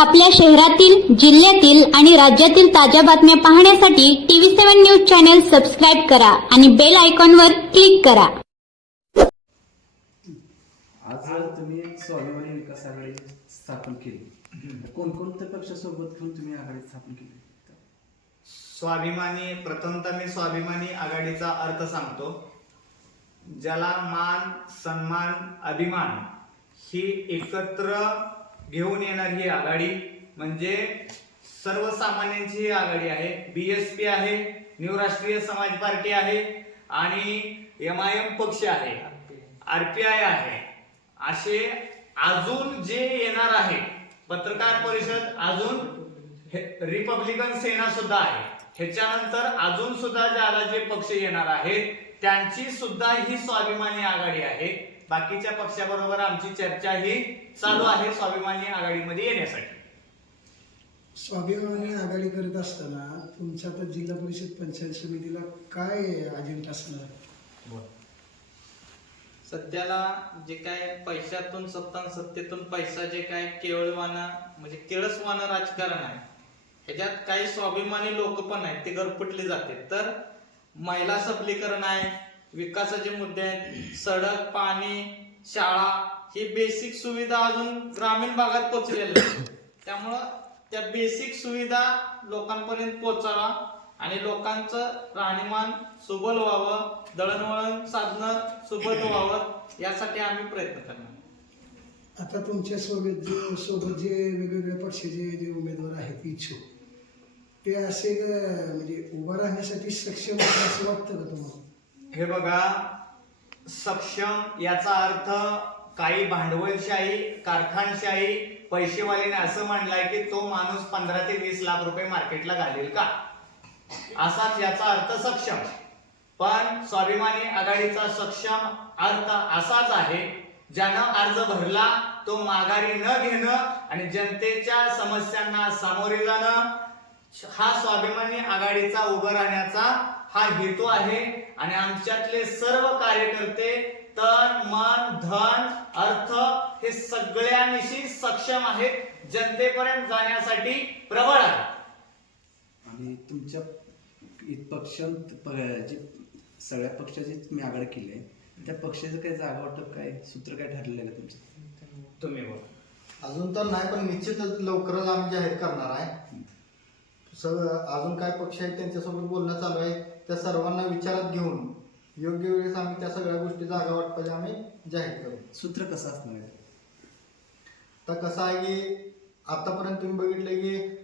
आपल्या शहरातील, जिल्ह्यातील आणि राज्यातील ताज्या बातम्या पाहण्यासाठी TV7 न्यूज चॅनल सबस्क्राइब करा आणि बेल आयकॉनवर क्लिक करा. आज तुम्ही स्वाभिमानी विकास आघाडी स्थापन केली. कोणकोणत्या पक्षासोबत घेऊन तुम्ही आघाडी स्थापन केली? स्वाभिमानी, प्रथमतः मी स्वाभिमानी आघाडीचा अर्थ सांगतो. ज्याला मान, सन्मान, अभिमान ही एकत्र घेऊन येणारी ही आघाडी म्हणजे सर्वसामान्यांची ही आघाडी आहे. BSP आहे, न्यू राष्ट्रीय समाज पार्टी आहे आणि MIM पक्ष आहे, RPI आहे. असे अजून जे येणार आहे, पत्रकार परिषद, अजून रिपब्लिकन सेना सुद्धा आहे. ह्याच्यानंतर अजून सुद्धा ज्याला जे पक्ष येणार आहेत त्यांची सुद्धा ही स्वाभिमानी आघाडी आहे. बाकीच्या पक्षाबरोबर आमची चर्चा ही चालू आहे स्वाभिमानी आघाडीमध्ये येण्यासाठी. स्वाभिमानी आघाडी करत असताना तुमच्या आता जिल्हा परिषद पंचायत समितीला काय अजेंडा असणार? सध्याला जे काय पैशातून सत्तेतून पैसा जे काय केवळवाना म्हणजे केळसवाना राजकारण आहे, ह्याच्यात काही स्वाभिमानी लोक पण आहेत, ते गरपटले जाते. तर महिला सबलीकरण आहे, विकासाचे मुद्दे आहेत, सडक, पाणी, शाळा, ही बेसिक सुविधा अजून ग्रामीण भागात पोहोचलेल्या आहेत. त्यामुळं त्या बेसिक सुविधा लोकांपर्यंत पोहोचावा आणि लोकांचं राहणीमान सुबल व्हावं, दळणवळण साधनं सुबल व्हावं, यासाठी आम्ही प्रयत्न करणार. आता तुमच्या सोबत जे वेगवेगळ्या पक्षाचे जे उमेदवार आहेत इच्छुक, ते असे म्हणजे उभा राहण्यासाठी सक्षम आहेत असं वाटतं का तुम्हाला? हे बघा, सक्षम याचा अर्थ काही भांडवलशाही, कारखानशाही, पैसेवाल्याने असं म्हणलाय की तो माणूस 15 ते 20 लाख रुपये मार्केटला घालेल का, असाच याचा अर्थ सक्षम. पण स्वाभिमानी आघाडीचा सक्षम अर्थ असाच आहे, ज्यानं अर्ज भरला तो माघारी न घेणं आणि जनतेच्या समस्यांना सामोरे जाणं, हा स्वाभिमानी आघाडीचा उभं राहण्याचा हा हेतू आहे. आणि आमच्यातले सर्व कार्यकर्ते तन, मन, धन, अर्थ हे सगळ्यांशी सक्षम आहेत, जनतेपर्यंत जाण्यासाठी प्रबळ आहेत. आणि तुमच्या पक्ष जे सगळ्या पक्षाची तुम्ही आघाडी केली आहे, त्या पक्षाचं काही जागा वाटप, काय सूत्र काय ठरलेलं आहे तुमचं? तुम्ही बोला. अजून तर नाही, पण निश्चितच लवकरच आम्ही जाहीर करणार आहे. अजून काय पक्ष आहेत त्यांच्यासोबत बोलणं चालू आहे. त्या सर्वांना विचारात घेऊन योग्य वेळेस आम्ही त्या सगळ्या गोष्टी जागा वाटपाच्या आम्ही जाहीर करू. सूत्र कसं असणार आहे? तर कसं आहे की आतापर्यंत तुम्ही बघितलं की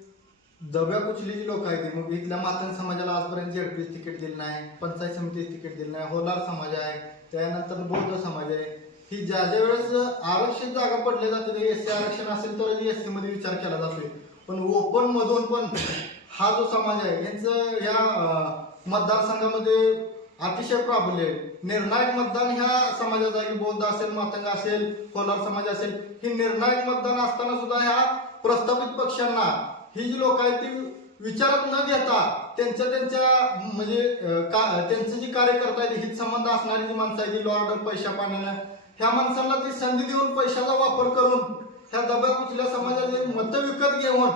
दब्या कुचलेली लोक आहेत. मग इथल्या मातंग समाजाला आजपर्यंत ZP तिकीट दिलं नाही, पंचायत समितीचे तिकीट दिलं नाही, होलार समाज आहे, त्यानंतर बौद्ध समाज आहे. ही ज्या ज्या वेळेस आरक्षित जागा पडल्या जाते, SC आरक्षण असेल तर SC मध्ये विचार केला जातोय. पण ओपन मधून पण हा जो समाज आहे यांचं या मतदारसंघामध्ये अतिशय प्राबल्य आहे. निर्णायक मतदान ह्या समाजाचं आहे. बौद्ध असेल, मातंग असेल, होलार समाज असेल, ही निर्णायक मतदान असताना सुद्धा ह्या प्रस्थापित पक्षांना ही जी लोक आहेत ती विचारात न घेता त्यांच्या म्हणजे त्यांचे जी कार्यकर्ता आहेत, हित संबंध असणारी जी माणसं आहेत, लॉ ऑर्डर, पैशा पाण्यानं ह्या माणसांना ती संधी देऊन पैशाचा वापर करून ह्या दब्या कुचल्या समाजाचे मतं विकत घेऊन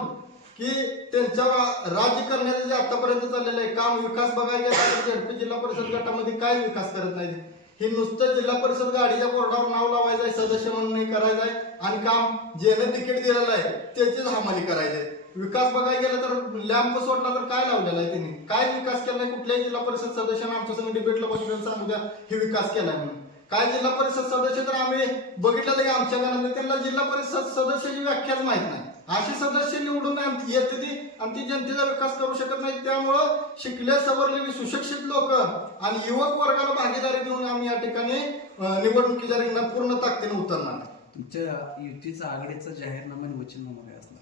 की त्यांच्या राज्य करण्याचं जे आतापर्यंत चाललेलं आहे काम, विकास बघायला गेला तर ZP जिल्हा परिषद गटामध्ये काय विकास करत नाही. हे नुसतं जिल्हा परिषद गाडीच्या बोर्डावर नाव लावायचं आहे, सदस्य म्हणून नाही करायचं आहे आणि काम ज्याने तिकीट दिलेलं आहे त्याचीच हमाली करायची आहे. विकास बघायला गेला तर लॅम्प सोडला तर काय लावलेला आहे त्यांनी, काय विकास केला नाही. कुठल्याही जिल्हा परिषद सदस्याने आमच्या संग डिबेटला बसून सांगू द्या हे विकास केलाय म्हणून. काय जिल्हा परिषद सदस्य तर आम्ही बघितलं की आमच्या गावामध्ये त्यांना जिल्हा परिषद सदस्याची व्याख्याच माहित नाही. अशी सदस्य निवडून येते ती आणि ती जनतेचा विकास करू शकत नाही. त्यामुळं शिकल्या सवरलेली सुशिक्षित लोक आणि युवक वर्गाला भागीदारी देऊन आम्ही या ठिकाणी निवडणुकीच्या रिंगणात पूर्ण ताकदीने उतरणार. तुमच्या युतीचा आघाडीचा जाहीरनामा आणि वचननामा काय असणार?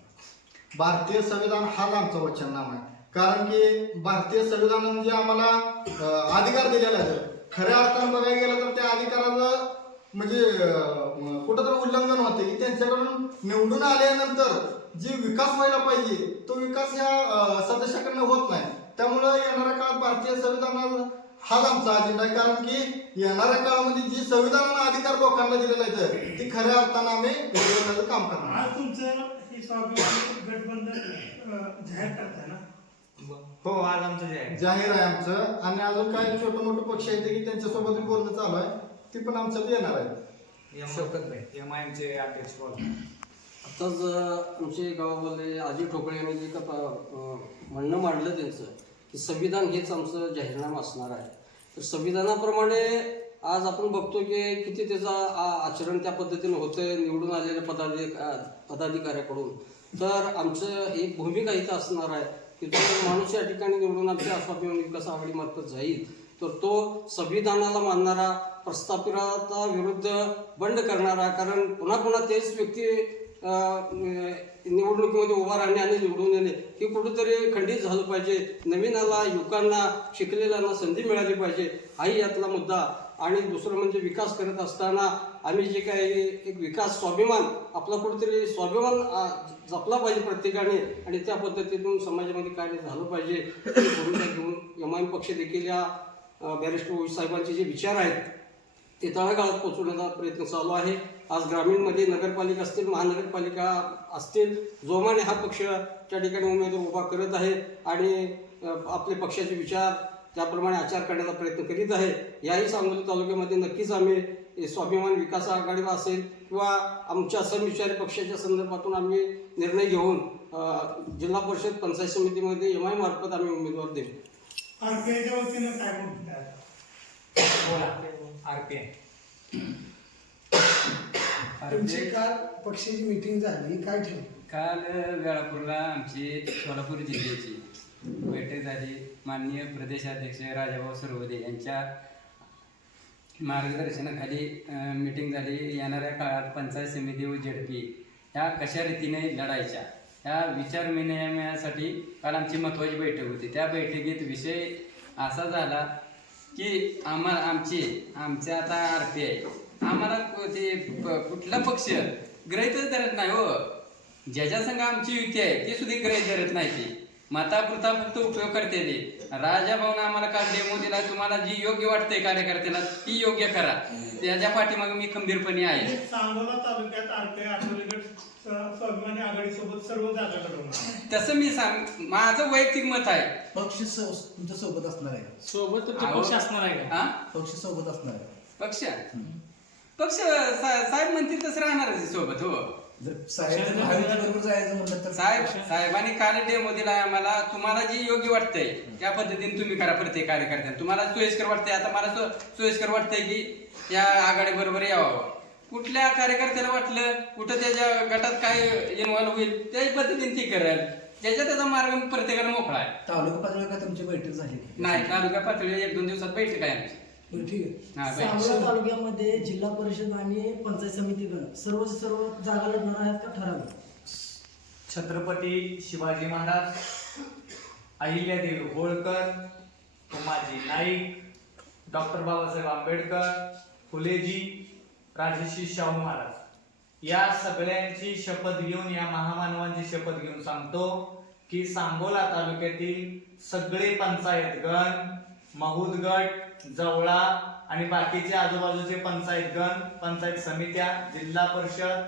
भारतीय संविधान हाच आमचा वचननामा आहे. कारण की भारतीय संविधानाने जे आम्हाला अधिकार दिलेला आहे, खऱ्या अर्थानं बघायला गेलं तर त्या अधिकाराचं म्हणजे कुठंतरी उल्लंघन होते की त्यांच्याकडून निवडून आल्यानंतर जे विकास व्हायला पाहिजे तो विकास ह्या सदस्याकडनं होत नाही. त्यामुळे येणाऱ्या काळात भारतीय संविधान हाच आमचा अजेंडा आहे. कारण की येणाऱ्या काळामध्ये जी संविधानाने अधिकार लोकांना दिलेला आहे ती खऱ्या अर्थानं आम्ही काम करणार. जाहीर करताय ना? हो, आज आमचं जे आहे जाहीर आहे आमचं. आणि अजून काही छोटे मोठे पक्ष आहेत की त्यांच्यासोबत बोलणं चालू आहे, ती पण आमच्यात येणार आहे. शौकत भाई MIMचे अध्यक्ष बोल. आताच आमचे गावामध्ये अजय ठोकळे यांनी जे का म्हणणं मांडलं त्यांचं की संविधान हेच आमचं जाहीरनामा असणार आहे. तर संविधानाप्रमाणे आज आपण बघतो की किती त्याचा आचरण त्या पद्धतीनं होतं निवडून आलेल्या पदाधिकाऱ्याकडून. तर आमचं एक भूमिका इथं असणार आहे की जो माणूस या ठिकाणी निवडून आमच्या स्वाभिमानी विकास आघाडीमार्फत जाईल तर तो संविधानाला मानणारा, प्रस्थापिताचा विरुद्ध बंड करणारा, कारण पुन्हा पुन्हा तेच व्यक्ती निवडणुकीमध्ये उभा राहणे आणि निवडून येणे हे कुठेतरी खंडित झालं पाहिजे. नवीनाला, युवकांना, शिकलेल्यांना संधी मिळाली पाहिजे हाही यातला मुद्दा. आणि दुसरं म्हणजे विकास करत असताना आम्ही जे काही एक विकास स्वाभिमान आपला कुठेतरी स्वाभिमान जपला पाहिजे प्रत्येकाने आणि त्या पद्धतीतून समाजामध्ये कार्य झालं पाहिजे ही भूमिका घेऊन MIM पक्ष देखील या बॅरिस्टर ओवी साहेबांचे जे विचार आहेत ते तळागाळात पोहोचवण्याचा प्रयत्न चालू आहे. आज ग्रामीणमध्ये नगरपालिका असतील, महानगरपालिका असतील, जोमाने हा पक्ष त्या ठिकाणी उमेदवार उभा करत आहे आणि आपले पक्षाचे विचार त्याप्रमाणे आचार करण्याचा प्रयत्न करीत आहे. याही सांगोली तालुक्यामध्ये नक्कीच आम्ही स्वाभिमान विकास आघाडीला असेल किंवा आमच्या समविचारी पक्षाच्या संदर्भातून आम्ही निर्णय घेऊन जिल्हा परिषद पंचायत समितीमध्ये MIM मार्फत आम्ही उमेदवार देऊ. RPIच्या वतीनं काय म्हणतात? बोला. RPI तुमची काल पक्षाची मीटिंग झाली, काय ठरलं? काल वेळापूरला आमची सोलापूर जिल्ह्याची बैठक झाली. माननीय प्रदेशाध्यक्ष राजाभाऊ सरवदे यांच्या मार्गदर्शनाखाली मीटिंग झाली. येणाऱ्या काळात पंचायत समिती व ZP ह्या कशा रीतीने लढायच्या ह्या विचार विनिमयासाठी काल आमची महत्त्वाची बैठक होती. त्या बैठकीत विषय असा झाला की आमचे आता RPI आम्हाला ते कुठला पक्ष गृहीतच धरत नाही हो. ज्याच्या संघ आमची युती आहे ते सुद्धा गृहीत धरत नाही. ती मातापुरता फक्त उपयोग करते ते. राजाभाऊनं आम्हाला काल डेमो दिला, तुम्हाला जी योग्य वाटते कार्यकर्त्याला ती योग्य करा. त्याच्या पाठीमागे मी खंबीरपणे आहे. सांगोला तालुक्यात RPI आठवलेगड स्वाभिमानी आघाडीसोबत सर्व जागा लढवणार. तसं मी माझं वैयक्तिक मत आहे. पक्ष तुमच्या सोबत असणार आहे का? सोबत पक्ष असणार आहे का? हा पक्ष सोबत असणार आहे. पक्ष साहेब म्हणतील तसं राहणार सोबत. हो जर साहेब महायुतीबरोबर जायचं म्हटलं तर साहेबांनी काल डेमो दिला आम्हाला, तुम्हाला जी योग्य वाटतंय त्या पद्धतीने तुम्ही करा. प्रत्येक कार्यकर्त्यांना तुम्हाला सोयीस्कर वाटतंय, आता मला सोयीस्कर वाटतंय की या आघाडी बरोबर यावं. कुठल्या कार्यकर्त्याला वाटलं कुठं त्याच्या गटात काय इन्व्हॉल्व होईल त्याच पद्धतीने ती करेल. ज्याच्या त्याचा मार्ग प्रत्येकाला मोकळा आहे. तालुका पातळीवर का तुमची बैठक झाली? नाही, तालुका पातळीवर 1-2 दिवसात बैठक आहे आमची. बरं, ठीक आहे. हा, बैठक. सांगोला तालुक्यामध्ये जिल्हा परिषद आणि पंचायत समितीकडे सर्व जागा लढणार आहेत का ठराविक? छत्रपती शिवाजी महाराज, अहिल्यादेवी होळकर, उमाजी नाईक, डॉक्टर बाबासाहेब आंबेडकर, फुलेजी, राजर्षी शाहू महाराज या सगळ्यांची शपथ घेऊन, या महामानवांची शपथ घेऊन सांगतो की सांगोला तालुक्यातील सगळे पंचायत गण, महूद गट, जवळा आणि बाकीचे आजूबाजूचे पंचायत गण, पंचायत समित्या, जिल्हा परिषद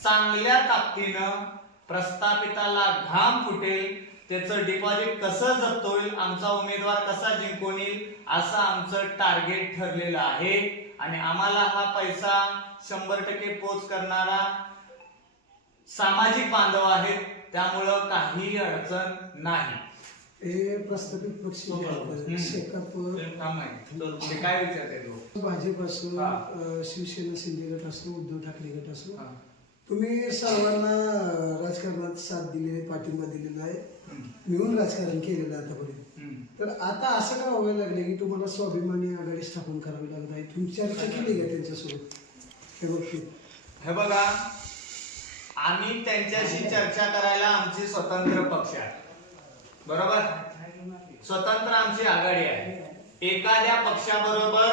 चांगल्या ताकदीनं प्रस्थापिताला घाम फुटेल, त्याचं डिपॉझिट कसं जप्त होईल, आमचा उमेदवार कसा जिंकून येईल असं आमचं टार्गेट ठरलेलं आहे. आणि आम्हाला हा पैसा 100% पोच करणारा सामाजिक बांधव आहेत, त्यामुळं काही अडचण नाही. हे प्रस्थापित पक्ष जे आहेत, शेकाप, ते काय विचारते भाजप असो, शिवसेना शिंदे गट असो, उद्धव ठाकरे गट असो, तुम्ही सर्वांना राजकारणात साथ दिली आहे, पाठिंबा दिलेला आहे, मिळून राजकारण केलेलं आहे आतापर्यंत. तर आता असं का व्हायला लागले की तुम्हाला स्वाभिमानी आघाडी स्थापन करावी लागत आहे? तुम्ही चर्चा केली का त्यांच्यासोबत हे बाबतीत? हे बघा, आम्ही त्यांच्याशी चर्चा करायला आमची स्वतंत्र पक्ष आहे, बरोबर, स्वतंत्र आमची आघाडी आहे. एखाद्या पक्षाबरोबर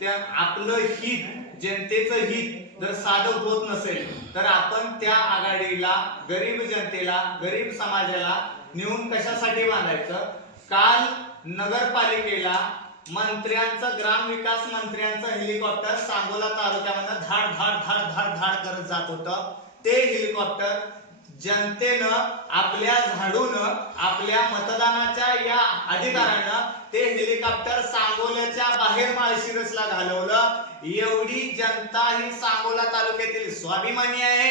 त्या आपलं हित, जनतेचं हित जर साधक होत नसेल तर आपण त्या आघाडीला गरीब जनतेला, गरीब समाजाला नेऊन कशासाठी बांधायचं? काल नगरपालिकेला मंत्र्यांचं, ग्रामविकास मंत्र्यांचं हेलिकॉप्टर सांगोला तालुक्यामध्ये धाड धाड धाड धाड धाड करत जात होतं. ते हेलिकॉप्टर जनतेनं आपल्या झाडूनं आपल्या मतदानाच्या या अधिकारानं ते हेलिकॉप्टर सांगोल्याच्या बाहेर माळशिरसला घालवलं. एवढी जनता ही सांगोला तालुक्यातील स्वाभिमानी आहे,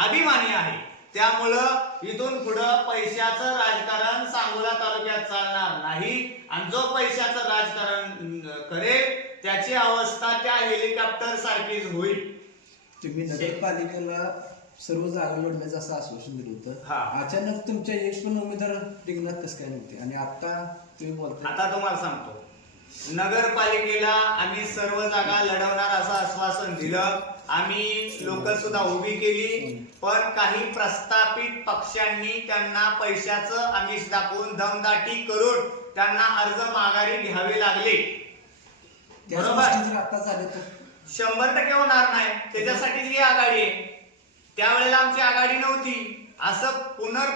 अभिमानी आहे. त्यामुळं इथून पुढं पैशाचं राजकारण सांगोला तालुक्यात चालणार नाही आणि जो पैशाचं राजकारण करेल त्याची अवस्था त्या हेलिकॉप्टर सारखीच होईल. तुम्ही नगरपालिकेला सर्व जागा लढण्याचं असं आश्वासन दिलं होतं. हा. अचानक तुमच्या एक पण उमेदवार रिंगणात कसं काय नव्हते आणि आता तुम्ही बोलताय. आता तुम्हाला सांगतो, नगरपालिकेला आम्ही सर्व जागा लढवणार असं आश्वासन दिलं. आम्ही लोक सुद्धा उभी केली, पण काही प्रस्थापित पक्षांनी त्यांना पैशाचं आमिष दाखवून दमदाटी करून त्यांना अर्ज माघारी घ्यावे लागले. त्याच बरोबर. गोष्टी जर आता झाले तर 100% होणार नाही. त्याच्यासाठीच ही आघाडी आहे. त्यावेळेला आमची आघाडी नव्हती. असं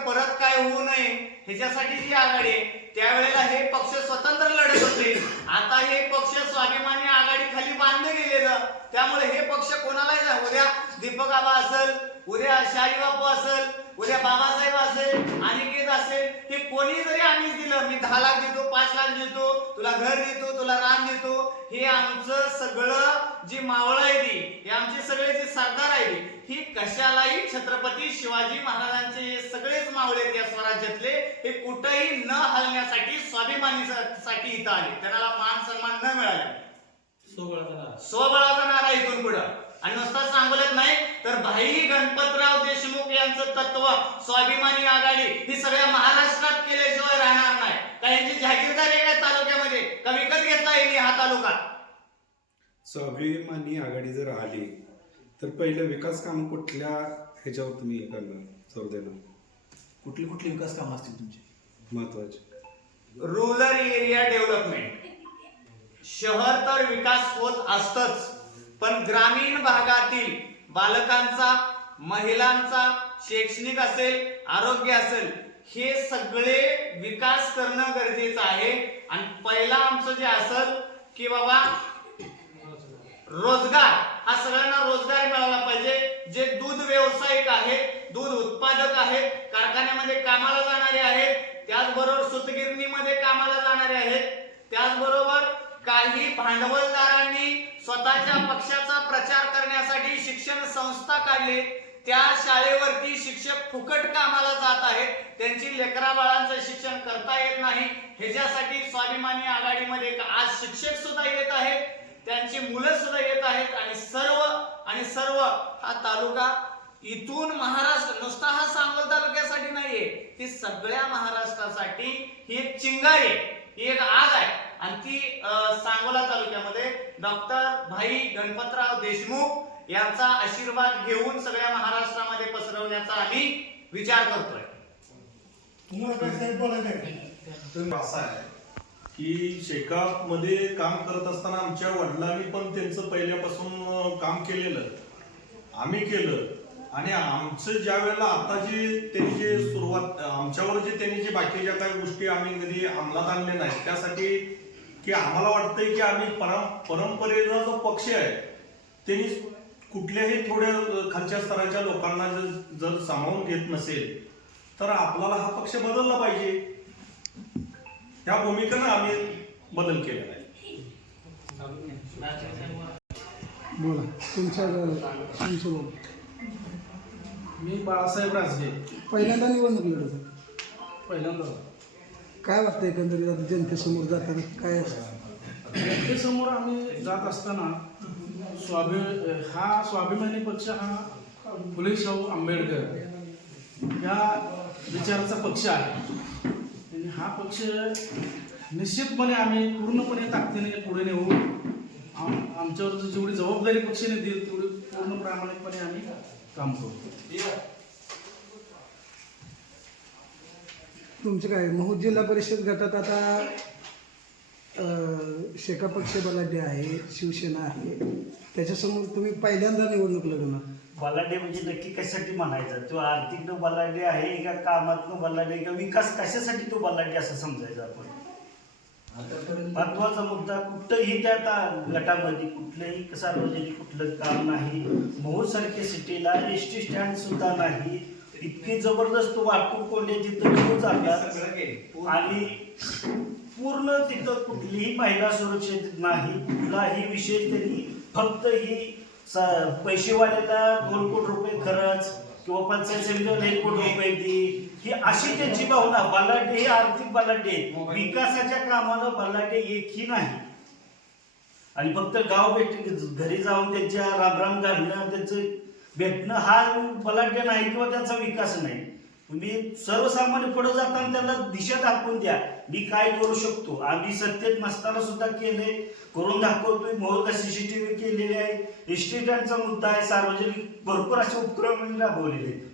परत काय होऊ नये ह्याच्यासाठी जी आघाडी आहे. त्यावेळेला हे पक्ष स्वतंत्र लढत होते. आता हे पक्ष स्वाभिमानी आघाडी खाली बांधले गेलेलं. त्यामुळे हे पक्ष कोणाला उद्या दीपक आबा असेल, उद्या शाही बापू असेल, उद्या बाबासाहेब असेल, अनिकेत असेल, हे कोणी जरी आम्हीच दिलं, मी 10 लाख देतो, 5 लाख देतो, तुला घर देतो, तुला रान देतो, हे आमचं सगळं जी मावळं आहे ती, हे आमचे सगळे जे सरदार आहे ही कशालाही छत्रपती शिवाजी महाराजांचे हे सगळेच मावळे या स्वराज्यातले हे कुठेही न हलण्यासाठी स्वाभिमानीसाठी इथं आले. त्यांना मान सन्मान न मिळाला. स्वबळाचा नारा इथून पुढं. आणि नुसता सांगोल्यात नाही तर भाई गणपतराव देशमुख यांचं तत्व स्वाभिमानी आघाडी ही सगळ्या महाराष्ट्रात केल्याशिवाय राहणार नाही. काहींची जागीरदारी आहे तालुक्यामध्ये का विकत घेतला यांनी हा तालुका. स्वाभिमानी आघाडी जर आली तर पहिलं विकास काम कुठल्या ह्याच्यावर तुम्ही हे करणार, जोर देणार? कुठली विकास कामं असतील तुमची महत्वाचे? Rural area development. शहर तर विकास होत असतच, पण ग्रामीण भागातील बालकांचा, महिलांचा, शैक्षणिक असेल, आरोग्य असेल, हे सगळे विकास करणं गरजेचं आहे. आणि पहिला आमचं जे असेल की बाबा रोजगार, हा सगळ्यांना रोजगार मिळाला पाहिजे. जे दूध व्यावसायिक आहेत, दूध उत्पादक आहेत, कारखान्यामध्ये कामाला जाणारे आहेत, त्याचबरोबर सूतगिरणीमध्ये कामाला जाणारे आहेत, त्याचबरोबर काही भांडवलदारांनी स्वतःच्या पक्षाचा प्रचार करण्यासाठी शिक्षण संस्था काढले. त्या शाळेवरती शिक्षक फुकट कामाला जात आहेत. त्यांची लेकरा बाळांचं शिक्षण करता येत नाही. ह्याच्यासाठी स्वाभिमानी आघाडीमध्ये आज शिक्षक सुद्धा येत आहेत, त्यांची मुलं सुद्धा येत आहेत. आणि सर्व हा तालुका इथून महाराष्ट्र, नुसता हा सांगोल तालुक्यासाठी नाहीये, ही सगळ्या महाराष्ट्रासाठी ही एक चिंगारी आहे, ही एक आग आहे. आणि ती सांगोला तालुक्यामध्ये डॉक्टर भाई गणपतराव देशमुख यांचा आशीर्वाद घेऊन सगळ्या महाराष्ट्रामध्ये पसरवण्याचा आम्ही विचार करतोय. तुम्हाला काय साहेब बोलायचं आहे? असं आहे की शेकाप मध्ये काम करत असताना आमच्या वडिलांनी पण त्यांचं पहिल्यापासून काम केलेलं, आम्ही केलं. आणि आमचं ज्या वेळेला आता जी त्यांनी जे सुरुवात आमच्यावर जे त्यांनी जे बाकीच्या काही गोष्टी आम्ही कधी अंमलात आणल्या नाहीत, त्यासाठी की आम्हाला वाटतंय की आम्ही परंपरेचा जो पक्ष आहे त्यांनी कुठल्याही थोड्या खालच्या स्तराच्या लोकांना जर सामावून घेत नसेल तर आपल्याला हा पक्ष बदलला पाहिजे. ह्या भूमिकेनं आम्ही बदल केलेला आहे. बोला तुमचं बोल. मी बाळासाहेब राजगे. पहिल्यांदा निवडणूक लढवतो. पहिल्यांदा. काय वाटतं एकंदरीत आता जनतेसमोर जाताना काय? जनतेसमोर आम्ही जात असताना हा स्वाभिमानी पक्ष हा फुले शाहू आंबेडकर या विचाराचा पक्ष आहे. आणि हा पक्ष निश्चितपणे आम्ही पूर्णपणे ताकदीने पुढे नेऊ. आमच्यावर जेवढी जबाबदारी पक्षाने दिली तेवढी पूर्ण प्रामाणिकपणे आम्ही काम करू. तुमचं काय महूद जिल्हा परिषद गटात आता शेका पक्ष बलाढ्य आहे, शिवसेना आहे, त्याच्यासमोर तुम्ही पहिल्यांदा निवडणूक लढवणार. बलाढ्य म्हणजे नक्की कशासाठी म्हणायचा? तो आर्थिक बलाढ्य आहे का कामातनं बलाढ्य का विकास कशासाठी तो बलाढ्य असं समजायचं आपण? महत्वाचा मुद्दा कुठंही त्या गटामध्ये कुठलंही सार्वजनिक कुठलं काम नाही. महूद सारख्या सिटीला एसटी स्टँड सुद्धा नाही. इतकी जबरदस्त वाहतूक कोंड्याची तर घेऊन जातात आणि पूर्ण तिथं कुठलीही महिला सुरक्षित नाही. कुठलाही विषय त्यांनी फक्त ही पैसेवाल्याला 2 कोटी रुपये खर्च किंवा पंचायत समितीला 1 कोटी रुपये दे, ही अशी त्यांची भावना. बलाढ्य ही आर्थिक बलाढ्य, विकासाच्या कामाला बलाढ्य एकही नाही. आणि फक्त गाव घरी जाऊन त्यांच्या रामराम घालणं, त्यांचं भेटणं हा बलाढ्य नाही किंवा त्यांचा विकास नाही. तुम्ही सर्वसामान्य पुढे जाताना त्यांना दिशा दाखवून द्या, मी काय करू शकतो. आम्ही सत्तेत नसताना सुद्धा केले, करून दाखवतोय. मोहल्ला CCTV केलेले आहे, एसटीचा मुद्दा आहे, सार्वजनिक भरपूर असे उपक्रम राबवलेले आहेत.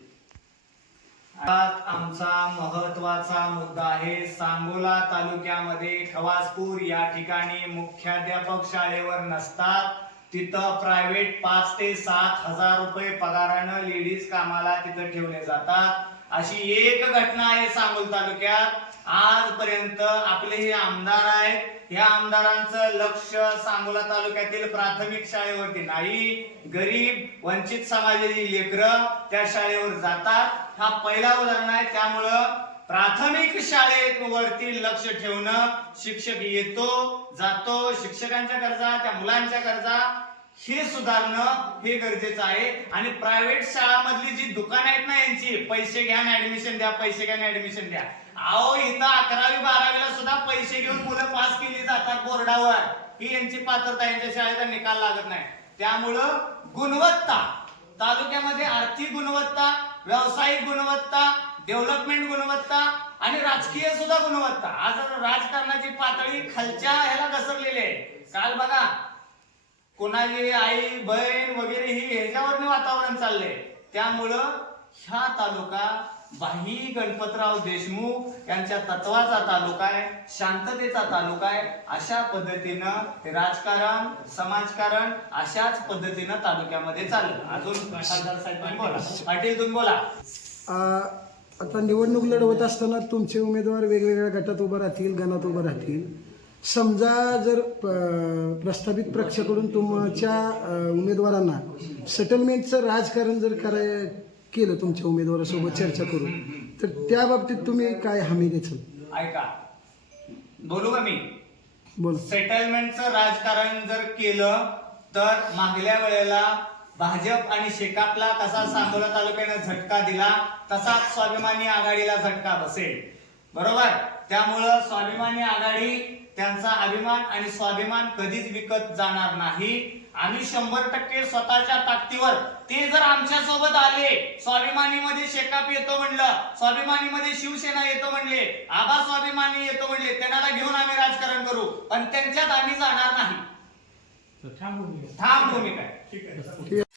आमचा महत्वाचा मुद्दा आहे. सांगोला तालुक्यामध्ये खवासपूर या ठिकाणी मुख्याध्यापक शाळेवर नसतात. तिथं प्रायव्हेट 5 ते 7 हजार रुपये पगारानं लेडीज कामाला तिथं ठेवले जातात. अशी एक घटना आहे सांगोला तालुक्यात. आजपर्यंत आपले हे आमदार आहेत, या आमदारांचं लक्ष सांगोला तालुक्यातील प्राथमिक शाळेवरती नाही. गरीब वंचित समाजाची लेकरं त्या शाळेवर जातात. हा पहिला उदाहरण आहे. त्यामुळं प्राथमिक शाळेवरती लक्ष ठेवणं, शिक्षक येतो जातो, शिक्षकांच्या गरजा, त्या मुलांच्या गरजा हे सुधारणं हे गरजेचं आहे. आणि प्रायव्हेट शाळांमधली जी दुकान आहेत ना, यांची पैसे घ्या ना ऍडमिशन द्या, पैसे घ्या ना ऍडमिशन द्या. अहो इथं 11वी 12वीला सुद्धा पैसे घेऊन मुलं पास केली जातात बोर्डावर. ही यांची पात्रता, यांच्या शाळेचा निकाल लागत नाही. त्यामुळं गुणवत्ता तालुक्यामध्ये, आर्थिक गुणवत्ता, व्यावसायिक गुणवत्ता, डेव्हलपमेंट गुणवत्ता आणि राजकीय सुद्धा गुणवत्ता. आज राजकारणाची पातळी खालच्या ह्याला घसरलेली आहे. काल बघा कोणाची आई बहीण वगैरे ही ह्याच्यावर वातावरण चाललंय. त्यामुळं हा तालुका भाई गणपतराव देशमुख यांच्या तत्वाचा तालुका आहे, शांततेचा तालुका आहे. अशा पद्धतीनं राजकारण, समाजकारण अशाच पद्धतीनं तालुक्यामध्ये चाललं. अजून खासदार साहेब बोला, पाटील तुम्ही बोला. आता निवडणूक लढवत असताना तुमचे उमेदवार वेगवेगळ्या गटात उभं राहतील, गणात उभं राहतील. समजा जर प्रस्थापित पक्षाकडून तुमच्या उमेदवारांना सेटलमेंटचं राजकारण जर केलं तुमच्या उमेदवारासोबत चर्चा करून, तर त्या बाबतीत तुम्ही काय हमी द्याल? ऐका, बोलू का मी? बोल. सेटलमेंटचं राजकारण जर केलं तर मागल्या वेळेला भाजप आणि शेकापला कसा सांगोला तालुक्याने झटका दिला, तसा स्वाभिमानी आघाडीला झटका बसेल. बरोबर? त्यामुळं स्वाभिमानी आघाडी त्यांचा अभिमान आणि स्वाभिमान कधीच विकत जाणार नाही. आम्ही 100% स्वतःच्या ताकदीवर, ते जर आमच्या सोबत आले, स्वाभिमानीमध्ये शेकाप येतो म्हणलं, स्वाभिमानीमध्ये शिवसेना येतो म्हणले, आबा स्वाभिमानी येतो म्हणले, त्यांना घेऊन आम्ही राजकारण करू, पण त्यांच्यात आम्ही जाणार नाही. ठाम भूमिका आहे.